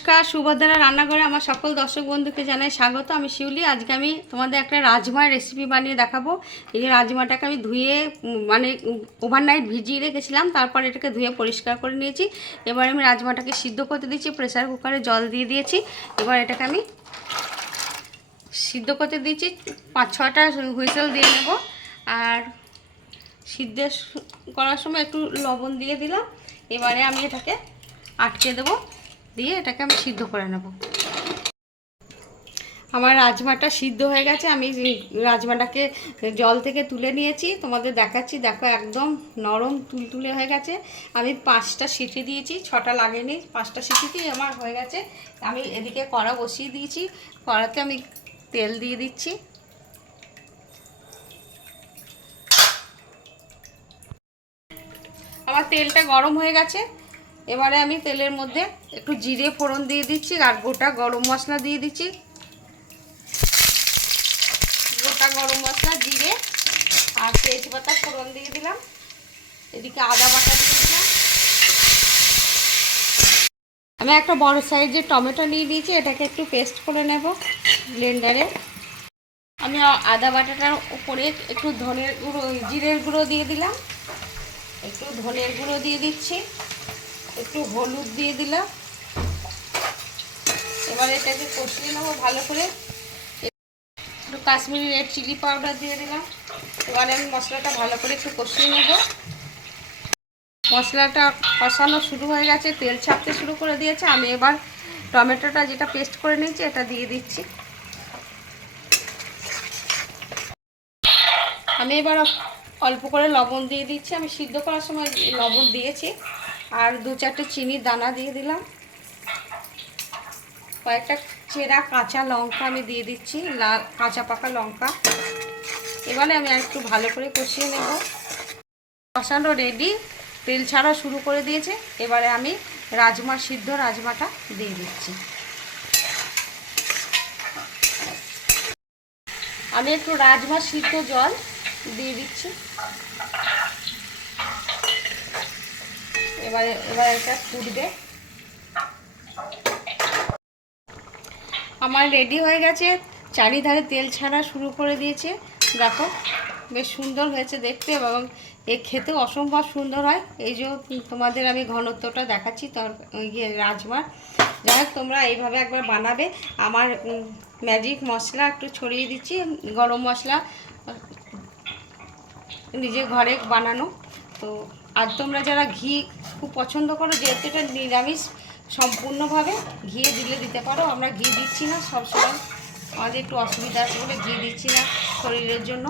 নমস্কার, সুভদ্রা রান্নাঘরে আমার সকল দর্শক বন্ধুকে জানাই স্বাগত। আমি শিউলি। আজকে আমি তোমাদের একটা রাজমার রেসিপি বানিয়ে দেখাবো। এই রাজমাটাকে আমি ধুয়ে ওভারনাইট ভিজিয়ে রেখেছিলাম, তারপর এটাকে ধুয়ে পরিষ্কার করে নিয়েছি। এবার আমি রাজমাটাকে সিদ্ধ করতে দিচ্ছি, প্রেসার কুকারে জল দিয়ে দিয়েছি। এবার এটাকে আমি সিদ্ধ করতে দিচ্ছি, 5-6টা হুইসেল দিয়ে নেব। আর সিদ্ধ করার সময় একটু লবণ দিয়ে দিলাম। এবারে আমি এটাকে আটকে দেবো, দিয়ে এটাকে আমি সিদ্ধ করে নেব। আমার রাজমাটা সিদ্ধ হয়ে গেছে। আমি রাজমাটাকে জল থেকে তুলে নিয়েছি, তোমাদের দেখাচ্ছি। দেখো একদম নরম তুলতুলে হয়ে গেছে। আমি 5টা সিটি দিয়েছি, 6টা লাগেনি, 5টা সিটিতেই আমার হয়ে গেছে। আমি এদিকে কড়া বসিয়ে দিয়েছি, কড়াতে আমি তেল দিয়ে দিচ্ছি। আমার তেলটা গরম হয়ে গেছে। এবারে আমি তেলের মধ্যে একটু জিরে ফোড়ন দিয়ে দিচ্ছি, আর গোটা গরম মশলা দিয়ে দিচ্ছি। গোটা গরম মশলা, জিরে আর তেজপাতা ফোড়ন দিয়ে দিলাম। এদিকে আদা বাটা দিয়ে দিলাম। আমি একটা বড় সাইজের টমেটো নিয়ে দিয়েছি, এটাকে একটু পেস্ট করে নেব ব্লেন্ডারে। আমি আদা বাটাটার উপরে একটু ধনের গুঁড়ো, জিরের গুঁড়ো দিয়ে দিলাম, একটু ধনের গুঁড়ো দিয়ে দিচ্ছি, একটু হলুদ দিয়ে দিলাম। এবার এটাকে কষিয়ে নেবো ভালো করে। একটু কাশ্মীরি রেড চিলি পাউডার দিয়ে দিলাম। এবারে আমি মশলাটা ভালো করে একটু কষিয়ে নেব। মশলাটা কষানো শুরু হয়ে গেছে, তেল ছাড়তে শুরু করে দিয়েছে। আমি এবার টমেটোটা যেটা পেস্ট করে নিয়েছি এটা দিয়ে দিচ্ছি। আমি এবার অল্প করে লবণ দিয়ে দিচ্ছি। আমি সিদ্ধ করার সময় লবণ দিয়েছি। আর 2-4টে চিনির দানা দিয়ে দিলাম। কয়েকটা চেরা কাঁচা লঙ্কা আমি দিয়ে দিচ্ছি, লাল কাঁচা পাকা লঙ্কা। এবারে আমি আর একটু ভালো করে কষিয়ে নেব। কষানো রেডি, তেল ছাড়া শুরু করে দিয়েছে। এবারে আমি সিদ্ধ রাজমাটা দিয়ে দিচ্ছি। আমি একটু রাজমা সিদ্ধ জল দিয়ে দিচ্ছি। এবার এটা ফুটবে। আমার রেডি হয়ে গেছে, চারিধারে তেল ছাড়া শুরু করে দিয়েছে। দেখো বেশ সুন্দর হয়েছে দেখতে, এবং খেতেও অসম্ভব সুন্দর হয়। এই যে তোমাদের আমি ঘনত্বটা দেখাচ্ছি রাজমার। যাই হোক, তোমরা এইভাবে একবার বানাবে। আমার ম্যাজিক মশলা একটু ছড়িয়ে দিচ্ছি, গরম মশলা নিজে ঘরে বানানো। তো আর তোমরা যারা ঘি খুব পছন্দ করো, যেহেতু এটা নিরামিষ, সম্পূর্ণভাবে ঘি দিতে পারো। আমরা ঘি দিচ্ছি না সবসময়, আমাদের একটু অসুবিধা আছে বলে ঘি দিচ্ছি না শরীরের জন্য।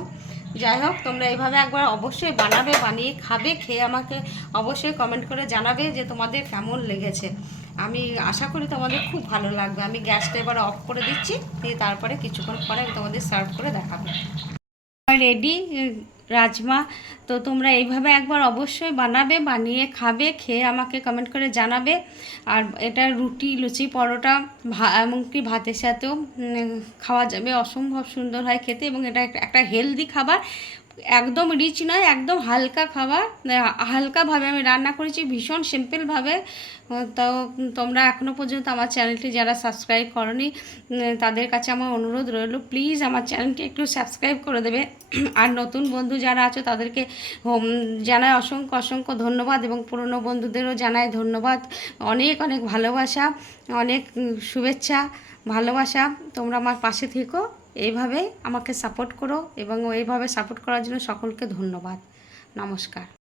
যাই হোক, তোমরা এইভাবে একবার অবশ্যই বানাবে, বানিয়ে খাবে, খেয়ে আমাকে অবশ্যই কমেন্ট করে জানাবে যে তোমাদের কেমন লেগেছে। আমি আশা করি তোমাদের খুব ভালো লাগবে। আমি গ্যাসটা এবার অফ করে দিচ্ছি, দিয়ে তারপরে কিছুক্ষণ পরে আমি তোমাদের সার্ভ করে দেখাবো। রেডি রাজমা। তো তোমরা এইভাবে একবার অবশ্যই বানাবে, বানিয়ে খাবে, খেয়ে আমাকে কমেন্ট করে জানাবে। আর এটা রুটি, লুচি, পরোটা, এমনকি ভাতের সাথেও খাওয়া যাবে। অসম্ভব সুন্দর হয় খেতে, এবং এটা একটা হেলদি খাবার। একদম রিচ নয়, একদম হালকা খাবার। হালকাভাবে আমি রান্না করেছি, ভীষণ সিম্পলভাবে। তো তোমরা এখনও পর্যন্ত আমার চ্যানেলটি যারা সাবস্ক্রাইব করনি, তাদের কাছে আমার অনুরোধ রইল, প্লিজ আমার চ্যানেলটি একটু সাবস্ক্রাইব করে দেবে। আর নতুন বন্ধু যারা আছো তাদেরকে জানাই অসংখ্য অসংখ্য ধন্যবাদ, এবং পুরনো বন্ধুদেরও জানাই ধন্যবাদ। অনেক অনেক ভালোবাসা, অনেক শুভেচ্ছা, ভালোবাসা। তোমরা আমার পাশে থেকো, এইভাবে আমাকে সাপোর্ট করো, এবং এইভাবে সাপোর্ট করার জন্য সকলকে ধন্যবাদ। নমস্কার।